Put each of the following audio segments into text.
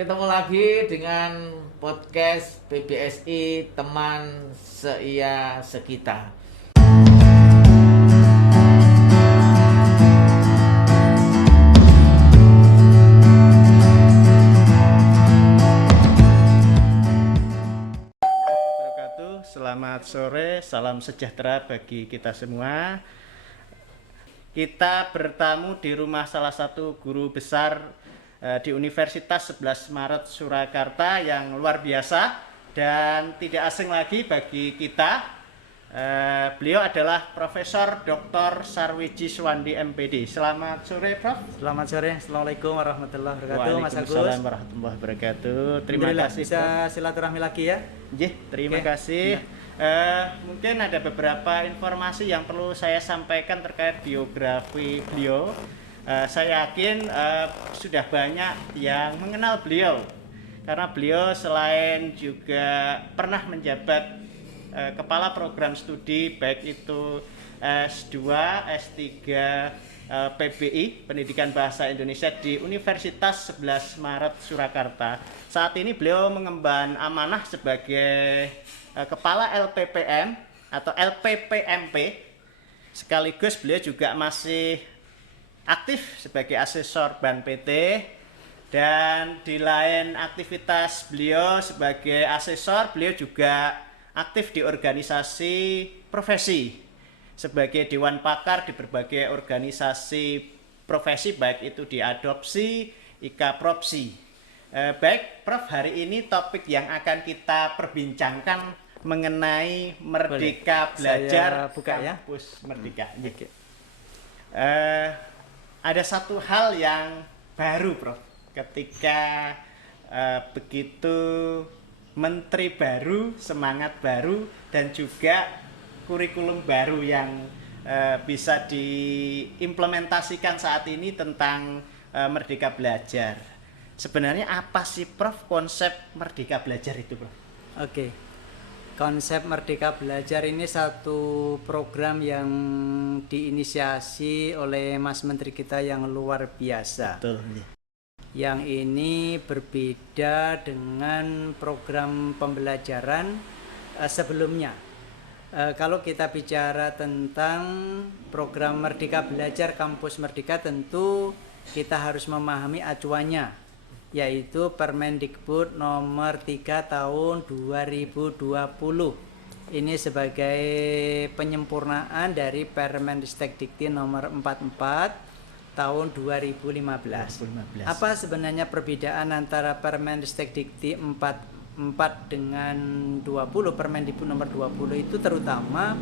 ketemu lagi dengan podcast PBSI Teman Seia Sekita. Selamat sore, salam sejahtera bagi kita semua. Kita bertamu di rumah salah satu guru besar di Universitas 11 Maret Surakarta yang luar biasa dan tidak asing lagi bagi kita. Beliau adalah Profesor Dr. Sarwiji Suwandi MPD. Selamat sore, Prof. Selamat sore, Assalamualaikum warahmatullahi wabarakatuh, Mas Agus. Waalaikumsalam warahmatullahi wabarakatuh. Terima kasih. Bisa silaturahmi lagi ya. Terima kasih. Mungkin ada beberapa informasi yang perlu saya sampaikan terkait biografi beliau. Saya yakin sudah banyak yang mengenal beliau karena beliau selain juga pernah menjabat kepala program studi baik itu S2, S3, PBI Pendidikan Bahasa Indonesia di Universitas 11 Maret Surakarta. Saat ini beliau mengemban amanah sebagai kepala LPPM atau LPPMP. Sekaligus beliau juga masih aktif sebagai asesor Ban PT, dan di lain aktivitas beliau sebagai asesor, beliau juga aktif di organisasi profesi sebagai dewan pakar di berbagai organisasi profesi, baik itu di Adopsi, IKAPROPSI. Baik, Prof, hari ini topik yang akan kita perbincangkan mengenai Merdeka Belajar Kampus Merdeka. Ada satu hal yang baru, Prof, ketika begitu menteri baru, semangat baru, dan juga kurikulum baru yang bisa diimplementasikan saat ini tentang Merdeka Belajar. Sebenarnya apa sih, Prof, konsep Merdeka Belajar itu, Prof? Oke. Konsep Merdeka Belajar ini satu program yang diinisiasi oleh Mas Menteri kita yang luar biasa. Betul. Yang ini berbeda dengan program pembelajaran sebelumnya. Kalau kita bicara tentang program Merdeka Belajar Kampus Merdeka, tentu kita harus memahami acuannya, yaitu Permendikbud nomor 3 tahun 2020. Ini sebagai penyempurnaan dari Permendikbud nomor 44 tahun 2015. Apa sebenarnya perbedaan antara Permendikbud 44 dengan 20? Permendikbud nomor 20 itu terutama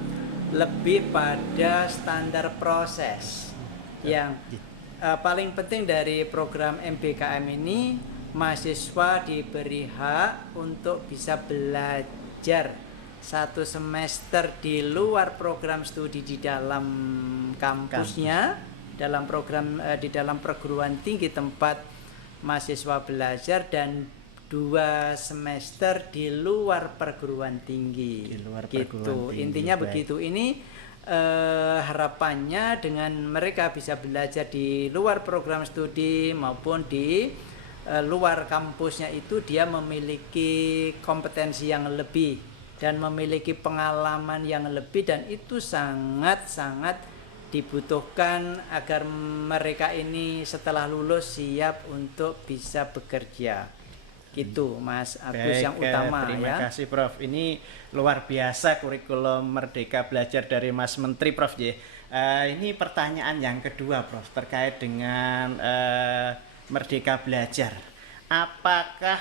lebih pada standar proses. Yang paling penting dari program MBKM ini, mahasiswa diberi hak untuk bisa belajar satu semester di luar program studi di dalam kampusnya, dalam program di dalam perguruan tinggi tempat mahasiswa belajar, dan 2 semester di luar perguruan tinggi. Gitu. Intinya begitu. Ini harapannya dengan mereka bisa belajar di luar program studi maupun di luar kampusnya itu, dia memiliki kompetensi yang lebih dan memiliki pengalaman yang lebih, dan itu sangat-sangat dibutuhkan agar mereka ini setelah lulus siap untuk bisa bekerja. Gitu, Mas Agus. Baik, yang utama. Terima kasih, Prof. Ini luar biasa kurikulum Merdeka Belajar dari Mas Menteri, Prof. Ini pertanyaan yang kedua, Prof, terkait dengan Merdeka Belajar. Apakah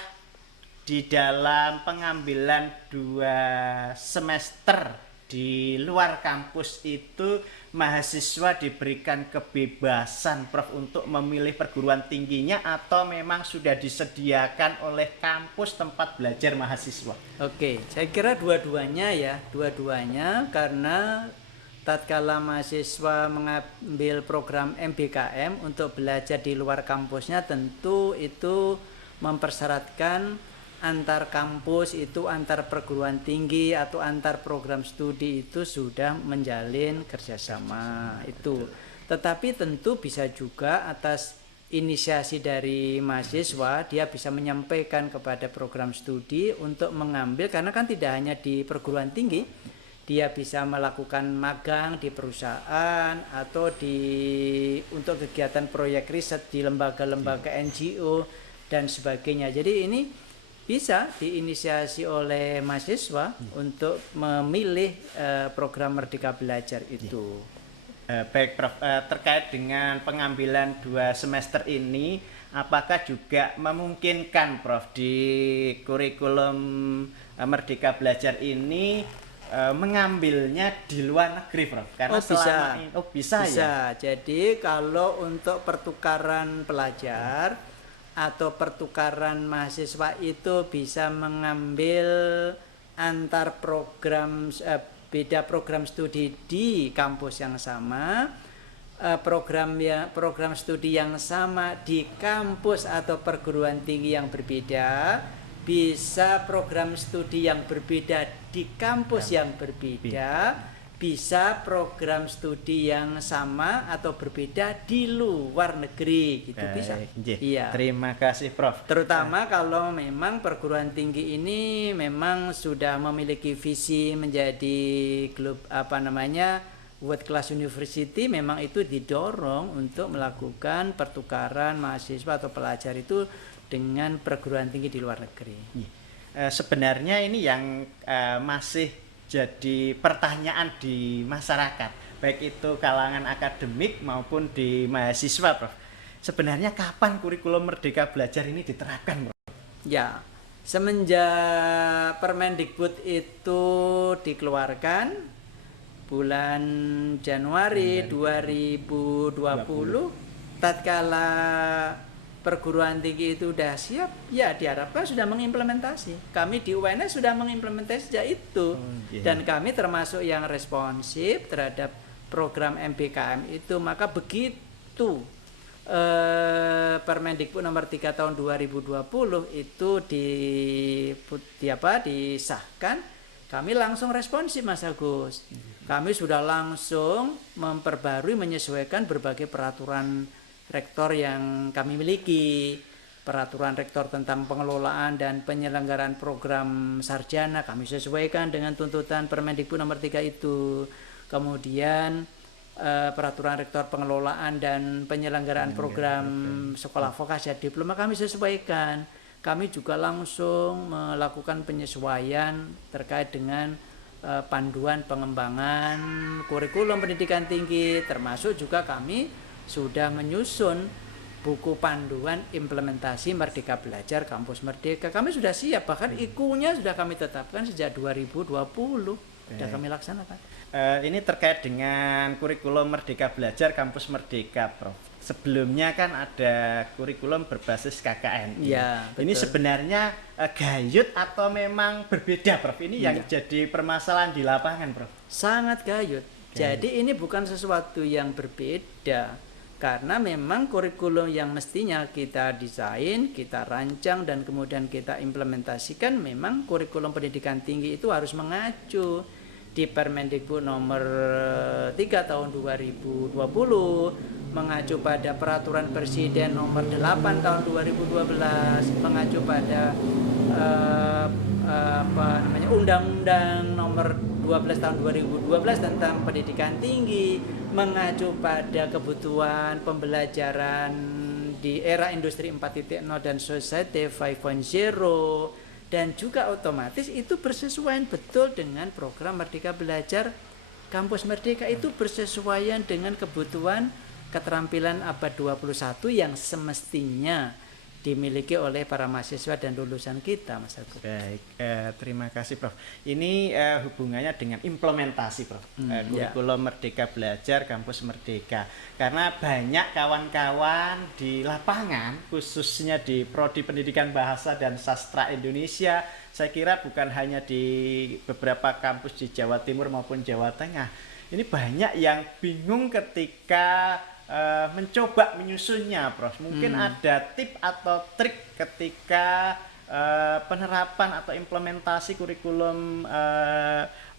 di dalam pengambilan 2 semester di luar kampus itu mahasiswa diberikan kebebasan, Prof, untuk memilih perguruan tingginya, atau memang sudah disediakan oleh kampus tempat belajar mahasiswa? Oke, saya kira dua-duanya ya, karena tatkala mahasiswa mengambil program MBKM untuk belajar di luar kampusnya, tentu itu mempersyaratkan antar kampus itu, antar perguruan tinggi atau antar program studi itu sudah menjalin kerjasama itu. Tetapi tentu bisa juga atas inisiasi dari mahasiswa, dia bisa menyampaikan kepada program studi untuk mengambil, karena kan tidak hanya di perguruan tinggi, dia bisa melakukan magang di perusahaan atau untuk kegiatan proyek riset di lembaga-lembaga NGO dan sebagainya. Jadi ini bisa diinisiasi oleh mahasiswa untuk memilih program Merdeka Belajar itu. Baik Prof, terkait dengan pengambilan 2 semester ini, apakah juga memungkinkan Prof di kurikulum Merdeka Belajar ini mengambilnya di luar negeri Prof? Karena bisa ya. Jadi kalau untuk pertukaran pelajar atau pertukaran mahasiswa itu bisa mengambil antar program, beda program studi di kampus yang sama, program studi yang sama di kampus atau perguruan tinggi yang berbeda, bisa program studi yang berbeda di kampus yang berbeda, bisa program studi yang sama atau berbeda di luar negeri, gitu. Bisa. Iya. Terima kasih Prof. Terutama kalau memang perguruan tinggi ini memang sudah memiliki visi menjadi world class university, memang itu didorong untuk melakukan pertukaran mahasiswa atau pelajar itu dengan perguruan tinggi di luar negeri. Sebenarnya ini yang masih jadi pertanyaan di masyarakat, baik itu kalangan akademik maupun di mahasiswa, Prof. Sebenarnya kapan kurikulum Merdeka Belajar ini diterapkan, Prof? Ya, semenjak Permendikbud itu dikeluarkan bulan Januari 2020, tatkala perguruan tinggi itu sudah siap, ya diharapkan sudah mengimplementasi. Kami di UNS sudah mengimplementasi sejak itu. Dan kami termasuk yang responsif terhadap program MBKM itu. Maka begitu Permendikbud nomor 3 tahun 2020 itu disahkan, kami langsung responsif, Mas Agus. Kami sudah langsung memperbarui, menyesuaikan berbagai peraturan rektor yang kami miliki, peraturan rektor tentang pengelolaan dan penyelenggaraan program sarjana kami sesuaikan dengan tuntutan Permendikbud nomor 3 itu. Kemudian peraturan rektor pengelolaan dan penyelenggaraan program sekolah vokasi diploma kami sesuaikan. Kami juga langsung melakukan penyesuaian terkait dengan panduan pengembangan kurikulum pendidikan tinggi, termasuk juga kami sudah menyusun buku panduan implementasi Merdeka Belajar Kampus Merdeka. Kami sudah siap, bahkan IKU-nya sudah kami tetapkan sejak 2020, sudah kami laksanakan. Ini terkait dengan kurikulum Merdeka Belajar Kampus Merdeka, Prof. Sebelumnya kan ada kurikulum berbasis KKN. Ya, betul. Ini sebenarnya gayut atau memang berbeda, Prof? Ini yang jadi permasalahan di lapangan, Prof. Sangat gayut. Jadi ini bukan sesuatu yang berbeda. Karena memang kurikulum yang mestinya kita desain, kita rancang, dan kemudian kita implementasikan, memang kurikulum pendidikan tinggi itu harus mengacu di Permendikbud nomor 3 tahun 2020, mengacu pada peraturan Presiden nomor 8 tahun 2012, mengacu pada Undang-Undang nomor 12 tahun 2012 tentang pendidikan tinggi, mengacu pada kebutuhan pembelajaran di era industri 4.0 dan society 5.0, dan juga otomatis itu bersesuaian betul dengan program Merdeka Belajar Kampus Merdeka, itu bersesuaian dengan kebutuhan keterampilan abad 21 yang semestinya dimiliki oleh para mahasiswa dan lulusan kita, Mas Agus. Baik, terima kasih Prof. Ini hubungannya dengan implementasi, Prof. Kurikulum Merdeka Belajar Kampus Merdeka. Karena banyak kawan-kawan di lapangan, khususnya di Prodi Pendidikan Bahasa dan Sastra Indonesia, saya kira bukan hanya di beberapa kampus di Jawa Timur maupun Jawa Tengah. Ini banyak yang bingung ketika mencoba menyusunnya, Prof. Mungkin ada tip atau trik ketika penerapan atau implementasi kurikulum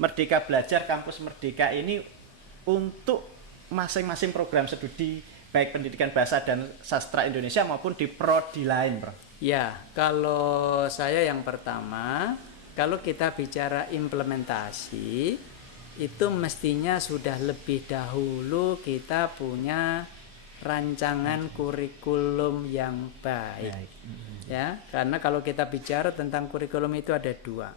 Merdeka Belajar Kampus Merdeka ini untuk masing-masing program studi baik pendidikan bahasa dan sastra Indonesia maupun di prodi lain, Prof? Ya, kalau saya yang pertama, kalau kita bicara implementasi, itu mestinya sudah lebih dahulu kita punya rancangan kurikulum yang baik. Ya, karena kalau kita bicara tentang kurikulum itu ada dua.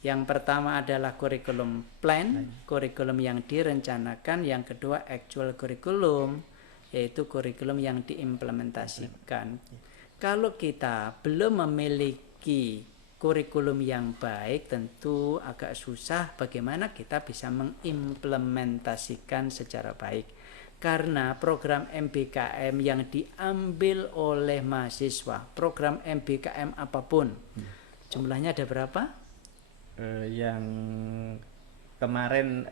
Yang pertama adalah kurikulum plan, kurikulum yang direncanakan. Yang kedua actual kurikulum, yaitu kurikulum yang diimplementasikan. Kalau kita belum memiliki kurikulum yang baik, tentu agak susah bagaimana kita bisa mengimplementasikan secara baik. Karena program MBKM yang diambil oleh mahasiswa, program MBKM apapun, jumlahnya ada berapa? Yang kemarin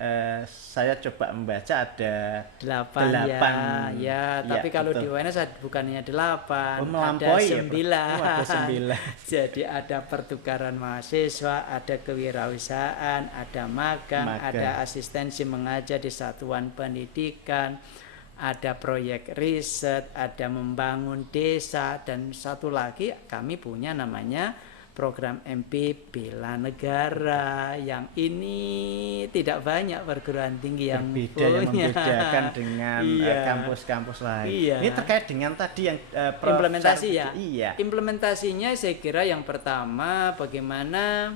saya coba membaca ada 8 ya, tapi kalau betul. di UNS bukannya 8, ada melampaui 9. ya, ada 9. Jadi ada pertukaran mahasiswa, ada kewirausahaan, ada magang, ada asistensi mengajar di satuan pendidikan, ada proyek riset, ada membangun desa, dan satu lagi kami punya namanya program MP Bela Negara, yang ini tidak banyak perguruan tinggi yang berbeda, punya. yang membedakan dengan kampus-kampus lain. Iya. Ini terkait dengan tadi yang implementasi ya. Iya. Implementasinya saya kira yang pertama bagaimana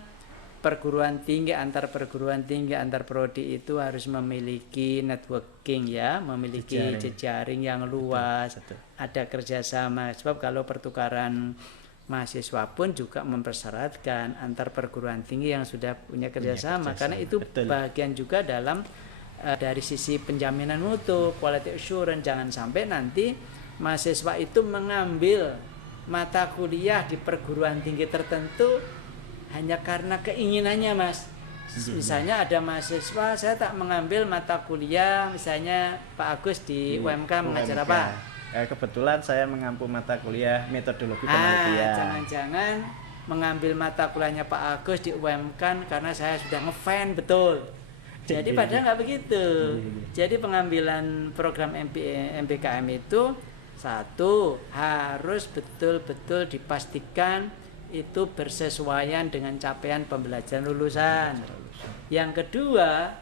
perguruan tinggi antar prodi itu harus memiliki networking ya, memiliki jejaring yang luas, ada kerjasama. Sebab kalau pertukaran mahasiswa pun juga mempersyaratkan antar perguruan tinggi yang sudah punya kerjasama, karena itu bagian juga dalam dari sisi penjaminan mutu, quality assurance. Jangan sampai nanti mahasiswa itu mengambil mata kuliah di perguruan tinggi tertentu hanya karena keinginannya, Mas. Misalnya ada mahasiswa, saya tak mengambil mata kuliah, misalnya Pak Agus di UMK mengajar apa? Kebetulan saya mengampu mata kuliah metodologi penelitian. Jangan-jangan mengambil mata kuliahnya Pak Agus di UMK karena saya sudah ngefan betul. Jadi padahal nggak begitu. Jadi pengambilan program MBKM itu satu harus betul-betul dipastikan itu bersesuaian dengan capaian pembelajaran lulusan. Yang kedua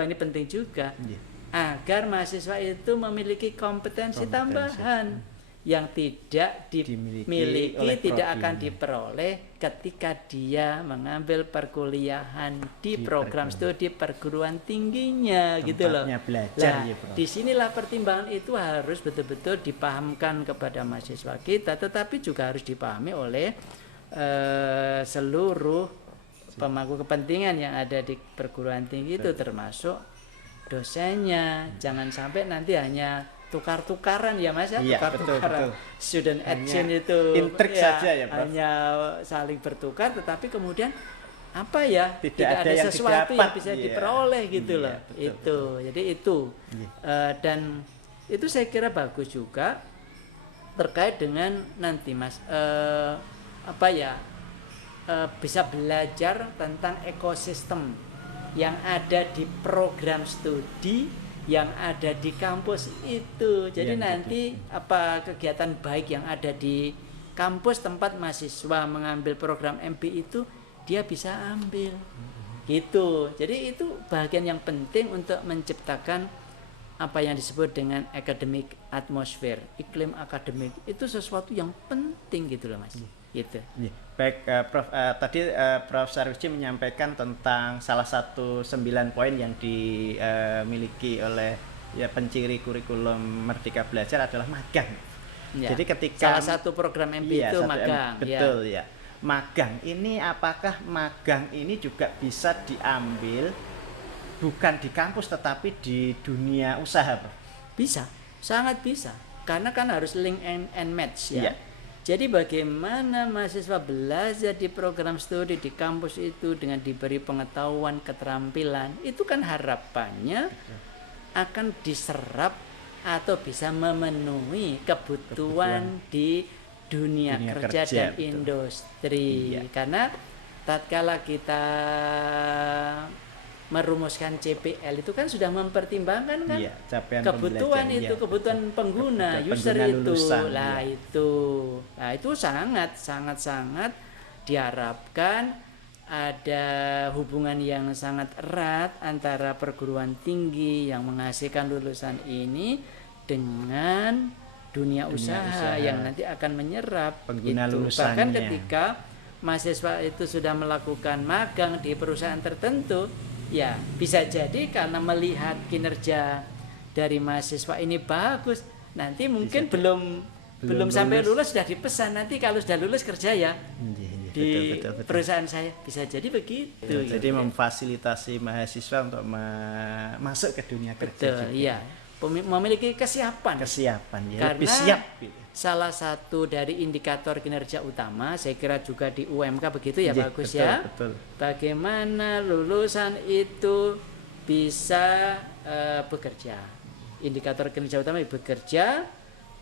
ini penting juga. Agar mahasiswa itu memiliki kompetensi tambahan yang tidak dimiliki, tidak akan diperoleh ketika dia mengambil perkuliahan di program studi perguruan tingginya, gitu loh. Belajar, disinilah pertimbangan itu harus betul-betul dipahamkan kepada mahasiswa kita, tetapi juga harus dipahami oleh seluruh pemangku kepentingan yang ada di perguruan tinggi itu, termasuk dosennya. Jangan sampai nanti hanya tukar-tukaran ya Mas ya, tukar-tukaran student action itu intrik saja ya Prof. Hanya saling bertukar, tetapi kemudian apa ya, tidak ada sesuatu yang bisa didapat, diperoleh gitu loh. Betul. Jadi itu dan itu saya kira bagus juga terkait dengan nanti Mas bisa belajar tentang ekosistem yang ada di program studi yang ada di kampus itu. Jadi nanti kegiatan baik yang ada di kampus tempat mahasiswa mengambil program MP itu dia bisa ambil. Gitu. Jadi itu bagian yang penting untuk menciptakan apa yang disebut dengan academic atmosphere, iklim akademik. Itu sesuatu yang penting gitu loh Mas. Gitu. Baik, Prof. Tadi Prof. Sarwiji menyampaikan tentang salah satu 9 poin yang dimiliki oleh penciri kurikulum Merdeka Belajar adalah magang. Jadi ketika salah satu program MP itu magang. Betul ya. Magang ini, apakah magang ini juga bisa diambil bukan di kampus tetapi di dunia usaha, Prof? Bisa, sangat bisa. Karena kan harus link and match ya. Jadi bagaimana mahasiswa belajar di program studi di kampus itu dengan diberi pengetahuan, keterampilan, itu kan harapannya akan diserap atau bisa memenuhi kebutuhan di dunia kerja dan industri. Karena tatkala kita merumuskan CPL itu kan sudah mempertimbangkan kan Iya, capaian kebutuhan pembelajaran, itu, iya. kebutuhan pengguna, Kebutuhan user pengguna itu. lulusan, Lah iya. itu. Nah, itu sangat diharapkan ada hubungan yang sangat erat antara perguruan tinggi yang menghasilkan lulusan ini dengan dunia usaha yang nanti akan menyerap pengguna itu. lulusannya. Bahkan ketika mahasiswa itu sudah melakukan magang di perusahaan tertentu, ya bisa jadi karena melihat kinerja dari mahasiswa ini bagus, nanti mungkin belum sampai lulus sudah dipesan, nanti kalau sudah lulus kerja ya di betul. perusahaan saya, bisa jadi begitu. Ya, jadi memfasilitasi mahasiswa untuk masuk ke dunia kerja. Betul, iya. Memiliki kesiapan ya, karena lebih siap. salah satu dari indikator kinerja utama, saya kira juga di UMK begitu ya, Iya, bagus betul, ya. betul. Bagaimana lulusan itu bisa bekerja. Indikator kinerja utama bekerja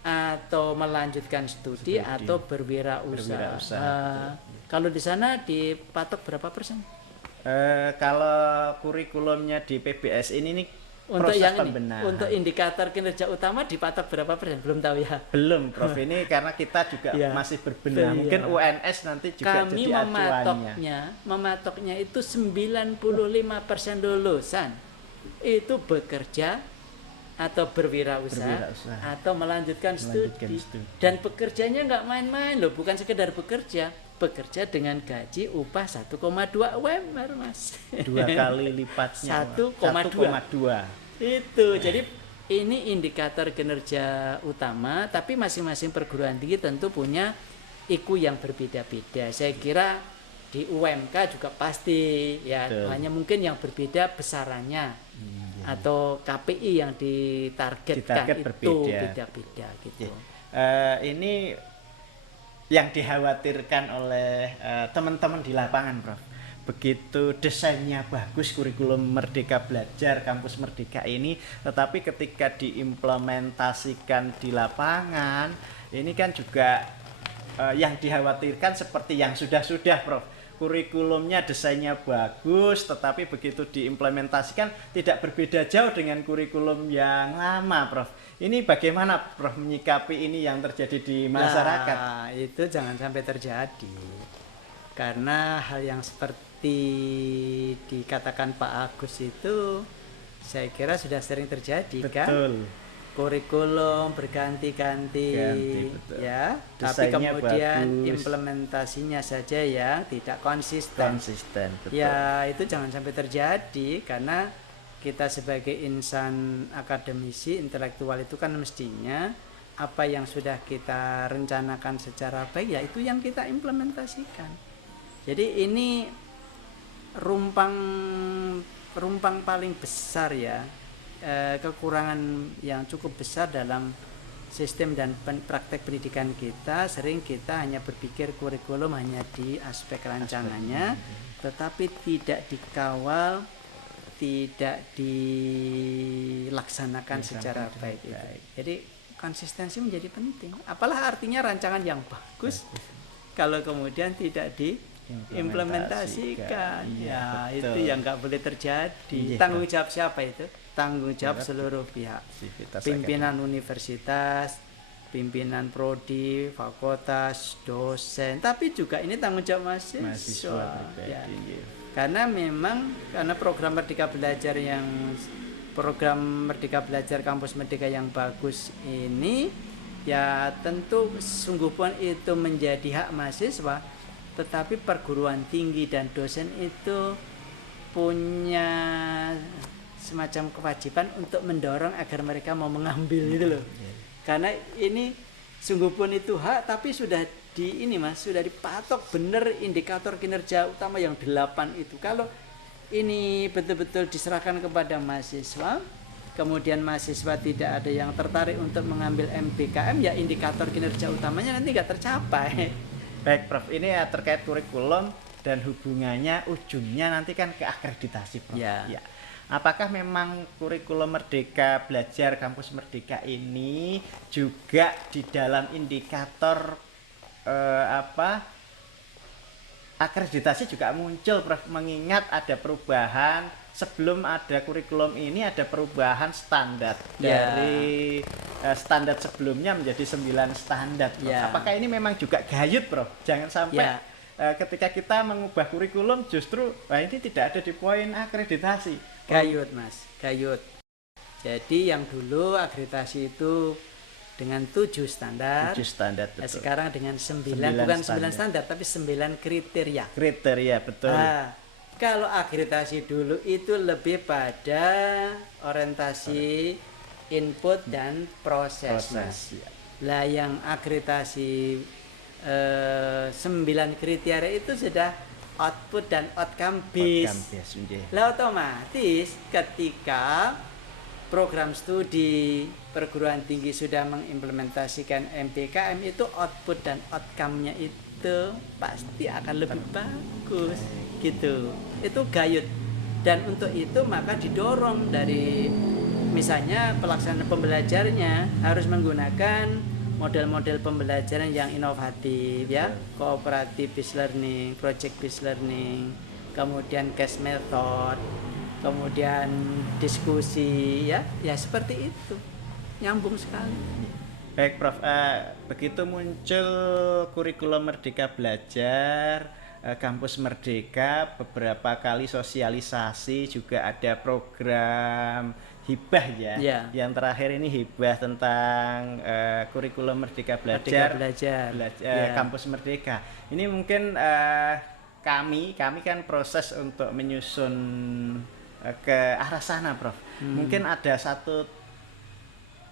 atau melanjutkan studi atau berwirausaha. Kalau di sana dipatok berapa persen? Kalau kurikulumnya di PBS ini nih Untuk proses yang ini, pembenahan. untuk indikator kinerja utama dipatok berapa persen? Belum tahu ya. Belum, Prof. Ini karena kita juga Ya. masih berbenah. Iya. Mungkin UNS nanti juga Kami jadi acuannya. mematoknya itu 95% lulusan itu bekerja atau berwirausaha atau melanjutkan studi. Dan bekerjanya nggak main-main loh, bukan sekedar bekerja dengan gaji upah 1,2 UMR, Mas. 2 kali lipatnya. 1,2. Itu. Jadi ini indikator kinerja utama, tapi masing-masing perguruan tinggi tentu punya IQ yang berbeda-beda. Saya kira di UMK juga pasti ya, hanya mungkin yang berbeda besarannya. Atau KPI yang ditargetkan itu beda-beda gitu. Ini yang dikhawatirkan oleh teman-teman di lapangan, Prof. Begitu desainnya bagus kurikulum Merdeka Belajar Kampus Merdeka ini, tetapi ketika diimplementasikan di lapangan, ini kan juga yang dikhawatirkan seperti yang sudah-sudah, Prof. Kurikulumnya desainnya bagus, tetapi begitu diimplementasikan tidak berbeda jauh dengan kurikulum yang lama, Prof. Ini bagaimana, Prof, menyikapi ini yang terjadi di masyarakat? Nah, itu jangan sampai terjadi. Karena hal yang seperti dikatakan Pak Agus itu saya kira sudah sering terjadi. Betul. Kan? Kurikulum berganti-ganti ya, tapi desainnya kemudian bagus, implementasinya saja yang tidak konsisten. Betul. Ya, itu jangan sampai terjadi karena kita sebagai insan akademisi intelektual itu kan mestinya apa yang sudah kita rencanakan secara baik ya itu yang kita implementasikan. Jadi ini rumpang paling besar ya, kekurangan yang cukup besar dalam sistem dan praktek pendidikan kita. Sering kita hanya berpikir kurikulum hanya di aspek rancangannya, tetapi tidak dikawal, tidak dilaksanakan secara baik. Jadi konsistensi menjadi penting. Apalah artinya rancangan yang bagus kalau kemudian tidak diimplementasikan. Ya, itu yang nggak boleh terjadi. Tanggung jawab siapa itu? Tanggung jawab seluruh pihak. Pimpinan universitas, pimpinan prodi, fakultas, dosen, tapi juga ini tanggung jawab mahasiswa. Ya. Karena program Merdeka Belajar Kampus Merdeka yang bagus ini ya tentu sungguh pun itu menjadi hak mahasiswa, tetapi perguruan tinggi dan dosen itu punya semacam kewajiban untuk mendorong agar mereka mau mengambil itu loh. Karena ini sungguh pun itu hak, tapi sudah sudah dipatok benar indikator kinerja utama yang 8 itu. Kalau ini betul-betul diserahkan kepada mahasiswa, kemudian mahasiswa tidak ada yang tertarik untuk mengambil MBKM, ya indikator kinerja utamanya nanti nggak tercapai. Baik, Prof. Ini ya terkait kurikulum dan hubungannya ujungnya nanti kan ke akreditasi, Prof. Ya. Apakah memang kurikulum Merdeka Belajar Kampus Merdeka ini juga di dalam indikator akreditasi juga muncul, Prof, mengingat ada perubahan sebelum ada kurikulum ini ada perubahan standar Ya. dari standar sebelumnya menjadi 9 standar, Prof. Ya. Apakah ini memang juga gayut, Prof? Jangan sampai Ya. ketika kita mengubah kurikulum justru ini tidak ada di poin akreditasi. Gayut Mas, gayut. Jadi yang dulu akreditasi itu dengan 7 standar. 7 standar, Nah, betul. sekarang dengan 9, 9 bukan 9 standar. standar tapi 9 kriteria. Kriteria, betul. Nah, kalau akreditasi dulu itu lebih pada orientasi input dan proses. Mas. Proses, ya. Lah yang akreditasi 9 kriteria itu sudah output dan outcome based. Outcome based, nggih. Lah otomatis ketika program studi perguruan tinggi sudah mengimplementasikan MBKM itu output dan outcome-nya itu pasti akan lebih bagus gitu. Itu gayut. Dan untuk itu maka didorong dari misalnya pelaksanaan pembelajarnya harus menggunakan model-model pembelajaran yang inovatif ya, cooperative based learning, project based learning, kemudian case method, kemudian diskusi ya seperti itu, nyambung sekali. Baik, Prof. Begitu muncul kurikulum Merdeka Belajar, Kampus Merdeka, beberapa kali sosialisasi, juga ada program hibah ya. Ya. Yang terakhir ini hibah tentang kurikulum Merdeka Belajar, Ya. Kampus Merdeka. Ini mungkin kami kan proses untuk menyusun ke arah sana, Prof. Mungkin ada satu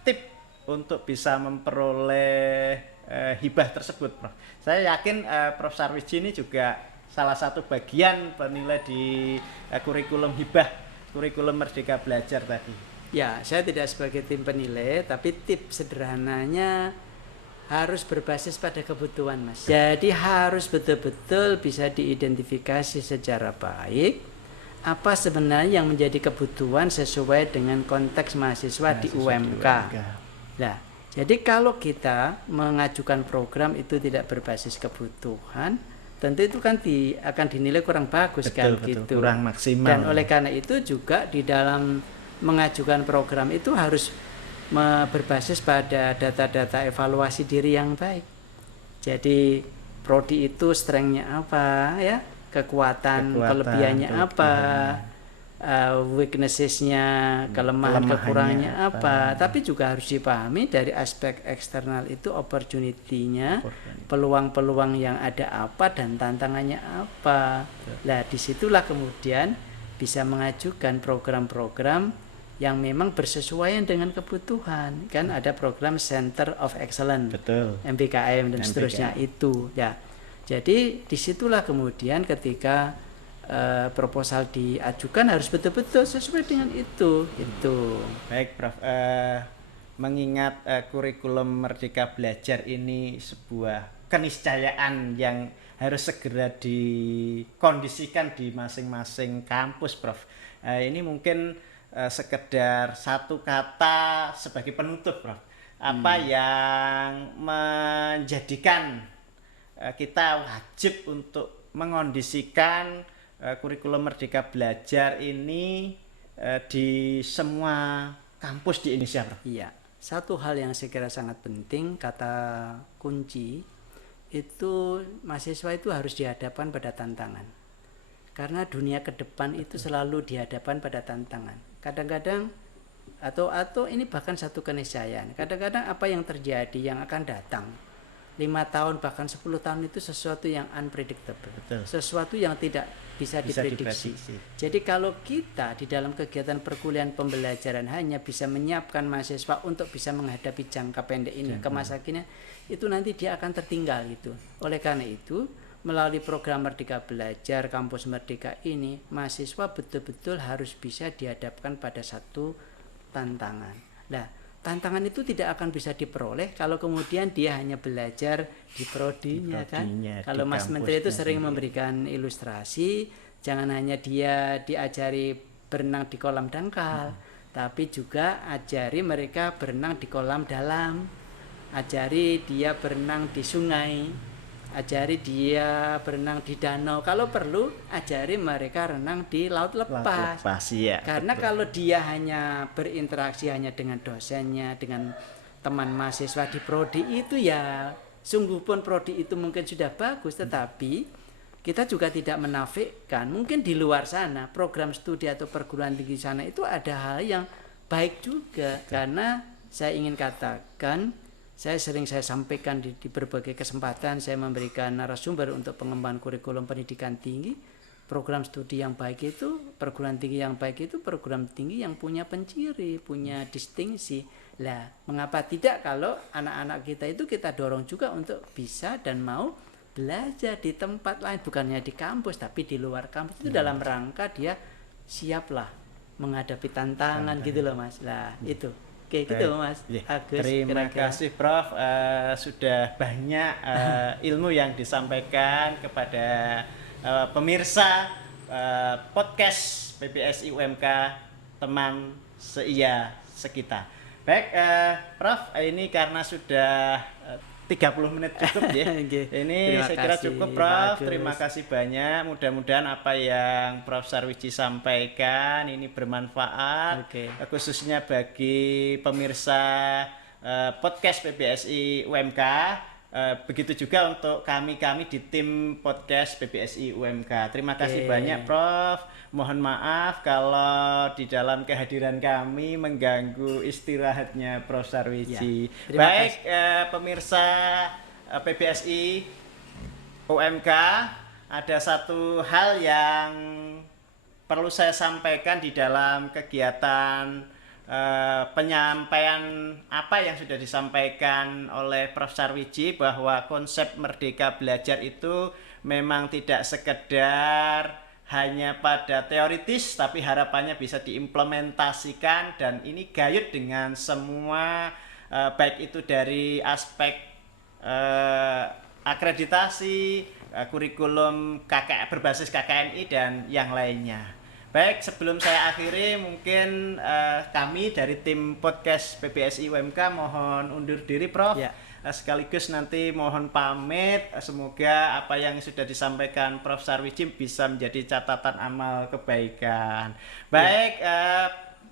tip untuk bisa memperoleh hibah tersebut, Prof. Saya yakin Prof. Sarwiji ini juga salah satu bagian penilai di kurikulum hibah, kurikulum Merdeka Belajar tadi. Ya, saya tidak sebagai tim penilai, tapi tips sederhananya harus berbasis pada kebutuhan, Mas. Jadi harus betul-betul bisa diidentifikasi secara baik apa sebenarnya yang menjadi kebutuhan sesuai dengan konteks mahasiswa di UMK. Nah, jadi kalau kita mengajukan program itu tidak berbasis kebutuhan, tentu itu kan akan dinilai kurang bagus, betul, kan gitu. Kurang maksimal. Dan oleh karena itu juga di dalam mengajukan program itu harus berbasis pada data-data evaluasi diri yang baik. Jadi prodi itu strength-nya apa ya, kekuatan kelebihannya apa, weaknesses-nya, kelemahan kekurangannya apa. Tapi juga harus dipahami dari aspek eksternal itu opportunity-nya, peluang-peluang yang ada apa dan tantangannya apa. Nah, disitulah kemudian bisa mengajukan program-program yang memang bersesuaian dengan kebutuhan. Kan ada program Center of Excellence, betul, MBKM dan seterusnya itu ya. Jadi disitulah kemudian ketika proposal diajukan harus betul-betul sesuai dengan itu. Baik, Prof. Mengingat kurikulum Merdeka Belajar ini sebuah keniscayaan yang harus segera dikondisikan di masing-masing kampus, Prof. Ini mungkin sekedar satu kata sebagai penutup, Prof. Apa yang menjadikan kita wajib untuk mengondisikan kurikulum Merdeka Belajar ini di semua kampus di Indonesia, Prof? Iya, satu hal yang saya kira sangat penting, kata kunci itu mahasiswa itu harus dihadapkan pada tantangan. Karena dunia ke depan itu selalu dihadapkan pada tantangan. Kadang-kadang atau ini bahkan satu keniscayaan. Kadang-kadang apa yang terjadi yang akan datang 5 tahun bahkan 10 tahun itu sesuatu yang unpredictable. Betul. Sesuatu yang tidak bisa diprediksi. Jadi kalau kita di dalam kegiatan perkuliahan pembelajaran hanya bisa menyiapkan mahasiswa untuk bisa menghadapi jangka pendek ini ke masa kini, itu nanti dia akan tertinggal gitu. Oleh karena itu, melalui program Merdeka Belajar, Kampus Merdeka ini, mahasiswa betul-betul harus bisa dihadapkan pada satu tantangan. Nah, tantangan itu tidak akan bisa diperoleh kalau kemudian dia hanya belajar di prodinya kan. Kalau Mas Menteri itu sering memberikan ilustrasi, jangan hanya dia diajari berenang di kolam dangkal, tapi juga ajari mereka berenang di kolam dalam, ajari dia berenang di sungai, ajari dia berenang di danau. Kalau perlu, ajari mereka renang di laut lepas. Ya. Karena kalau dia hanya berinteraksi hanya dengan dosennya, dengan teman mahasiswa di prodi itu ya, sungguh pun prodi itu mungkin sudah bagus, tetapi kita juga tidak menafikan mungkin di luar sana program studi atau perguruan tinggi sana itu ada hal yang baik juga. Karena saya ingin katakan, saya sampaikan di berbagai kesempatan, saya memberikan narasumber untuk pengembangan kurikulum pendidikan tinggi. Program studi yang baik itu, perguruan tinggi yang baik itu perguruan tinggi yang punya penciri, punya distingsi. Lah, mengapa tidak kalau anak-anak kita itu kita dorong juga untuk bisa dan mau belajar di tempat lain, bukannya di kampus tapi di luar kampus, itu dalam rangka dia siaplah menghadapi tantangan gitu loh Mas. Lah itu oke gitu Mas Agus. Terima kasih Prof, sudah banyak ilmu yang disampaikan kepada pemirsa podcast PPSI UMK Teman Seia Sekita. Baik Prof, ini karena sudah 30 menit cukup ya. Ini saya kira cukup Prof. Terima kasih banyak. Mudah-mudahan apa yang Prof. Sarwiji sampaikan ini bermanfaat, khususnya bagi pemirsa podcast PPSI UMK. Begitu juga untuk kami di tim podcast PPSI UMK. Terima kasih banyak Prof. Mohon maaf kalau di dalam kehadiran kami mengganggu istirahatnya Prof. Sarwiji. Baik pemirsa PPSI UMK, ada satu hal yang perlu saya sampaikan di dalam kegiatan penyampaian apa yang sudah disampaikan oleh Prof. Sarwiji, bahwa konsep Merdeka Belajar itu memang tidak sekedar hanya pada teoritis, tapi harapannya bisa diimplementasikan, dan ini gayut dengan semua baik itu dari aspek akreditasi, kurikulum berbasis KKNI dan yang lainnya. Baik, sebelum saya akhiri, mungkin kami dari tim podcast PPSI UMK mohon undur diri Prof. Sekaligus nanti mohon pamit, semoga apa yang sudah disampaikan Prof. Sarwiji bisa menjadi catatan amal kebaikan. Baik,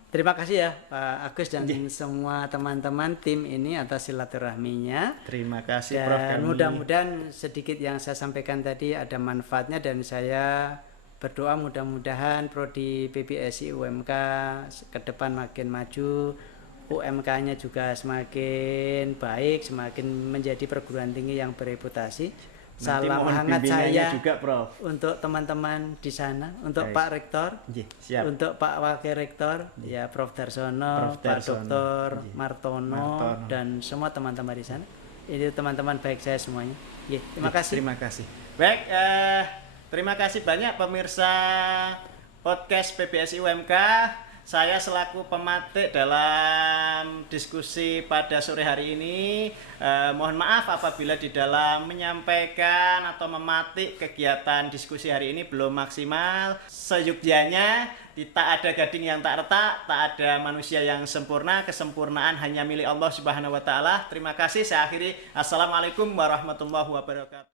terima kasih ya Pak Agus dan semua teman-teman tim ini atas silaturahminya. Terima kasih dan Prof. Mudah-mudahan sedikit yang saya sampaikan tadi ada manfaatnya, dan saya berdoa mudah-mudahan prodi PPSI UMK ke depan makin maju, UMK-nya juga semakin baik, semakin menjadi perguruan tinggi yang bereputasi. Salam hangat saya juga, Prof. Untuk teman-teman di sana, untuk Pak Rektor, untuk Pak Wakil Rektor, ya Prof. Darsono, Pak Dr. Martono, dan semua teman-teman di sana. Ini teman-teman baik saya semuanya. Terima kasih. Terima kasih. Baik, terima kasih banyak pemirsa podcast PPSI UMK. Saya selaku pematik dalam diskusi pada sore hari ini, mohon maaf apabila di dalam menyampaikan atau mematik kegiatan diskusi hari ini belum maksimal. Seyogyanya, tak ada gading yang tak retak, tak ada manusia yang sempurna, kesempurnaan hanya milik Allah Subhanahu wa Ta'ala. Terima kasih, saya akhiri. Assalamualaikum warahmatullahi wabarakatuh.